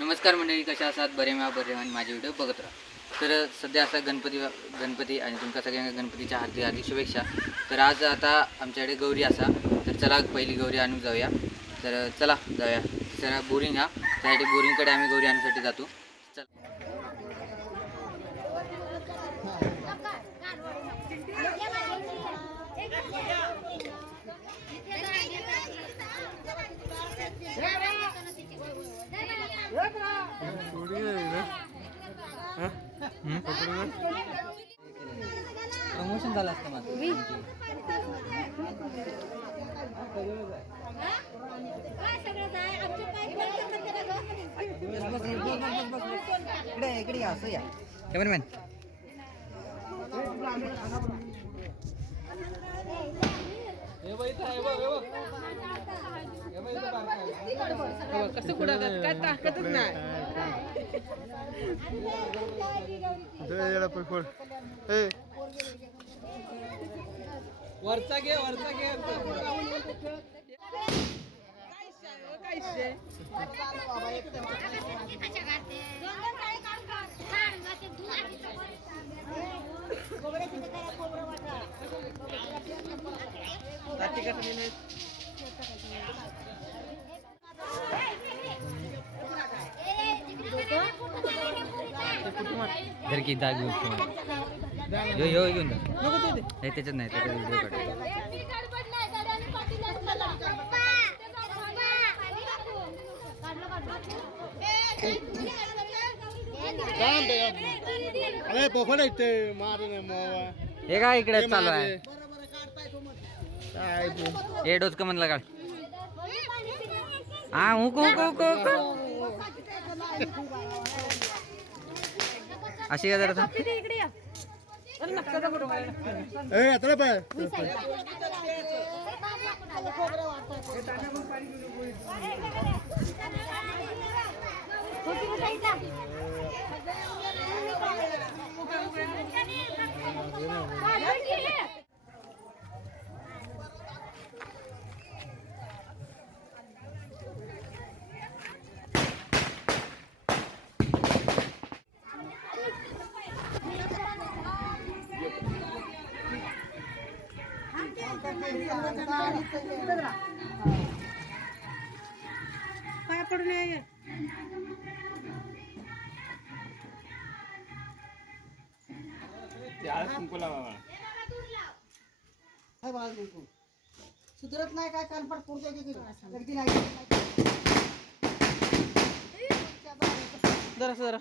नमस्कार मंडळी, कशा आहात? बरे आणि माझे व्हिडिओ बघत राहा. तर सध्या असा गणपती आणि तुमच्या सगळ्यांना गणपतीच्या हार्दिक हार्दिक शुभेच्छा. तर आज आता आमच्याकडे गौरी असा, तर चला पहिली गौरी आणून जाऊया. तर चला जाऊया. जरा बोरिंग हा, त्यासाठी बोरिंगकडे आम्ही गौरी आणण्यासाठी जातो. चला. प्रमोशन झालं असतं माझं. इकडे असं या कॅमेरामॅन. कसं कुठं काय ताकदच नाही. वरचा घे जर की दाग यो घेऊन जा. नाही त्याच्यात नाही, त्याच्यात व्हिडिओ काढ. अरे पोखड येते मारून हे काय इकडे चालू आहे? काय हे डोसक म्हणला काढ. हा हुको अशी काय जरा आता पाय काय पडून आहे सुधरत नाही काय कानपट पुरतो जरा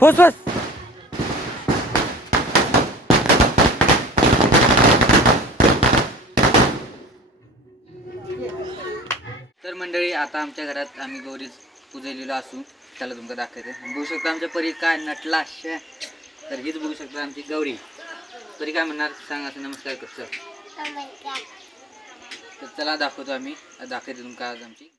बस. तर मंडळी, आता आमच्या घरात आम्ही गौरी पुजलेलो असू. त्याला तुमका दाखवते. बघू शकता आमच्या परी काय नटला शे. तर हीच बघू शकता आमची गौरी. परी काय म्हणणार सांग, असं नमस्कार कसं. तर चला दाखवतो आम्ही. दाखवते तुमका आज आमची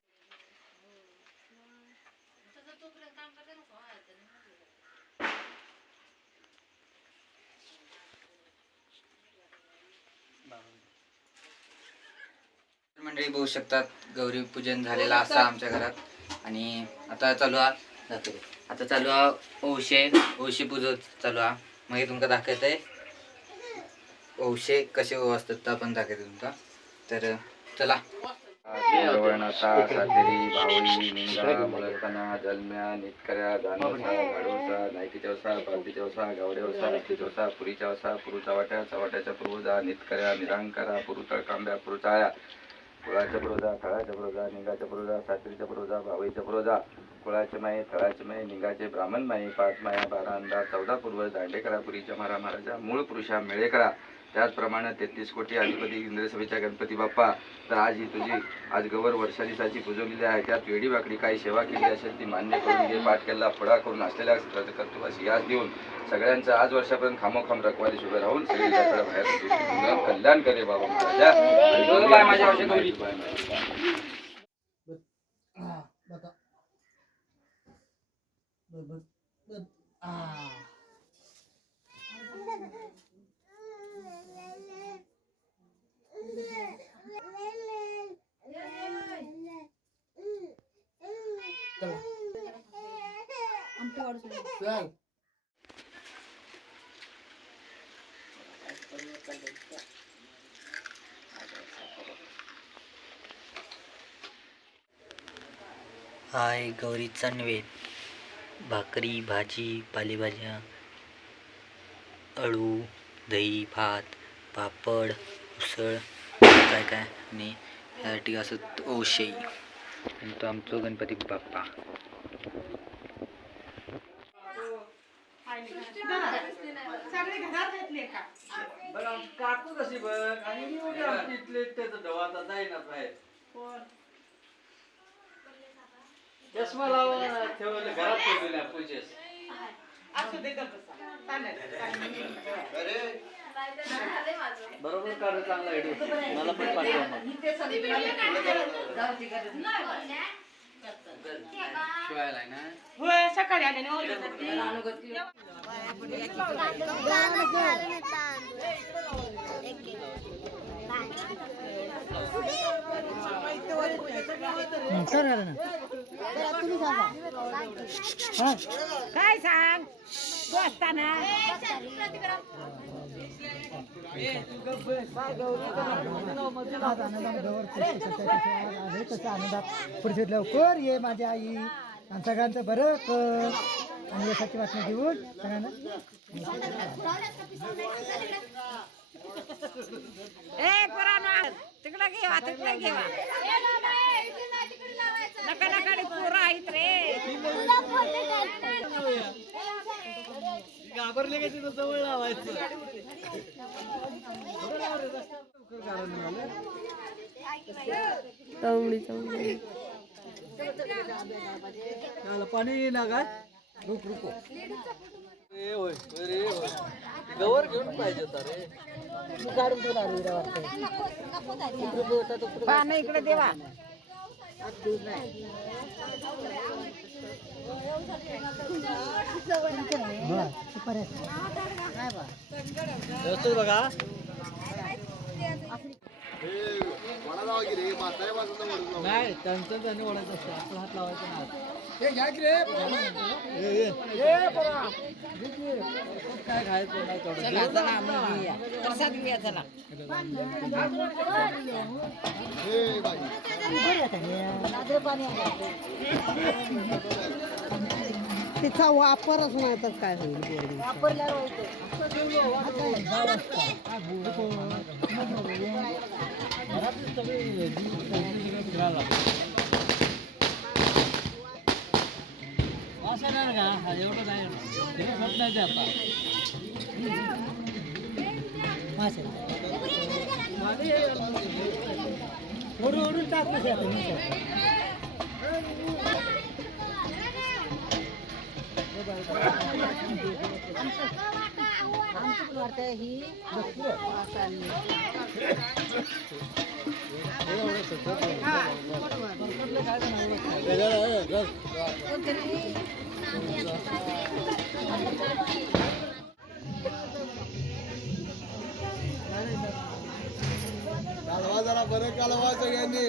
मंडळी. बघू शकतात गौरी पूजन झालेलं असा आमच्या घरात. आणि आता चालू आता चालू ओशे पूजत चालू हा. मग तुमका दाखवतंय ओशे कसे असतात आपण दाखवते तुमका. तर चला. सातेरी भावई निंगा मुलकना जलम्या नितकऱ्या दानवसा गाडवसा नायकीच्या पालतीच्या वसा गावड्यावसा नाकीच्या पुरीच्या वसा पुरुचा वाट्या चवाट्याच्या पुरुजा नितकऱ्या निरांकरा पुरुतळ कांब्या पुरुचाळ्या कुळाच्या पुरोजा खळाच्या पुरोजा निंगाच्या पुरोजा सातेरीच्या पुरोजा भावईच्या पुरोजा कुळाचे माये तळाचे माये निंगाचे ब्राह्मण माये 5 माया 12 अंदाज 14 पूर्व दांडेकरा पुरीच्या महाराजा मूळ पुरुषा मेळेकरा त्याचप्रमाणे 33 कोटी अधिपती इंद्र सभेच्या गणपती बाप्पा, तर आज ही तुझी आज गवर वर्षादिवसाची पुजवलेली आहे. त्यात वेडी वाकडी काही सेवा केली असेल ती मान्य करून घे. पाठ केला फळा करून असलेल्या कर्तृत्वास यास देऊन सगळ्यांचं आज वर्षापर्यंत खामोखाम रखवाली शुभे राहून सगळी जाकडे बाहेर कल्याण करे बाबा महाराजा. माझ्या औषध होईल. हाय गौरीचा नैवेद्य. भाकरी, भाजी, पालेभाज्या, अळू, दही, भात, पापड, उसळ, काय काय आणि यासाठी असं ओशई. आणि तो आमचो गणपती बाप्पा. काकू कशी बघ आणि इथले त्याचं डवाचा जाईना बाहेर. चष्मा लावा ठेवले घरात ठेवलेल्या पूजेस. बरोबर काढ चांगला व्हिडिओ मला पण पाठवा मग. शिवायला ना होय सकाळी आले काय सांग बसताना पुढे लवकर ये माझ्या आई आणि सगळ्यांचं बरं कर आणि यासाठी वाटणं घेऊन सगळ्यांना तिकडे घेवा तिकडे घेवा नका नका पोरं आहेत रे. घाबरले का तिथं जवळ लावायचं. पाणी ना काय रुक रुको होय रे होय गवर घेऊन पाहिजे होता रे. तू काढून तुला पानं इकडे देवा. व्यवस्थित बघा. नाही त्यांचं त्यांनी ओढायचं असतं आपला हात लावायचा नाही. काय खायचं नाही प्रसाद घेऊया चला. तिचा वापरच नाही तर काय होईल. वास येणार का एवढं नाही होत नाही ते आता. ओढून ओढून टाक ही कालवा जरा बरं कालवा सगळ्यांनी.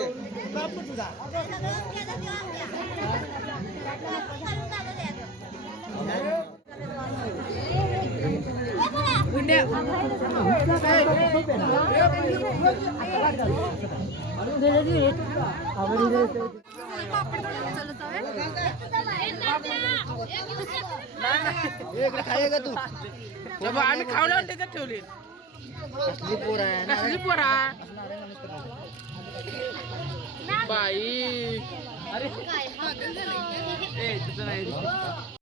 आम्ही खावलं त्याच्यात ठेवले. कसली पोरा बाई. अरे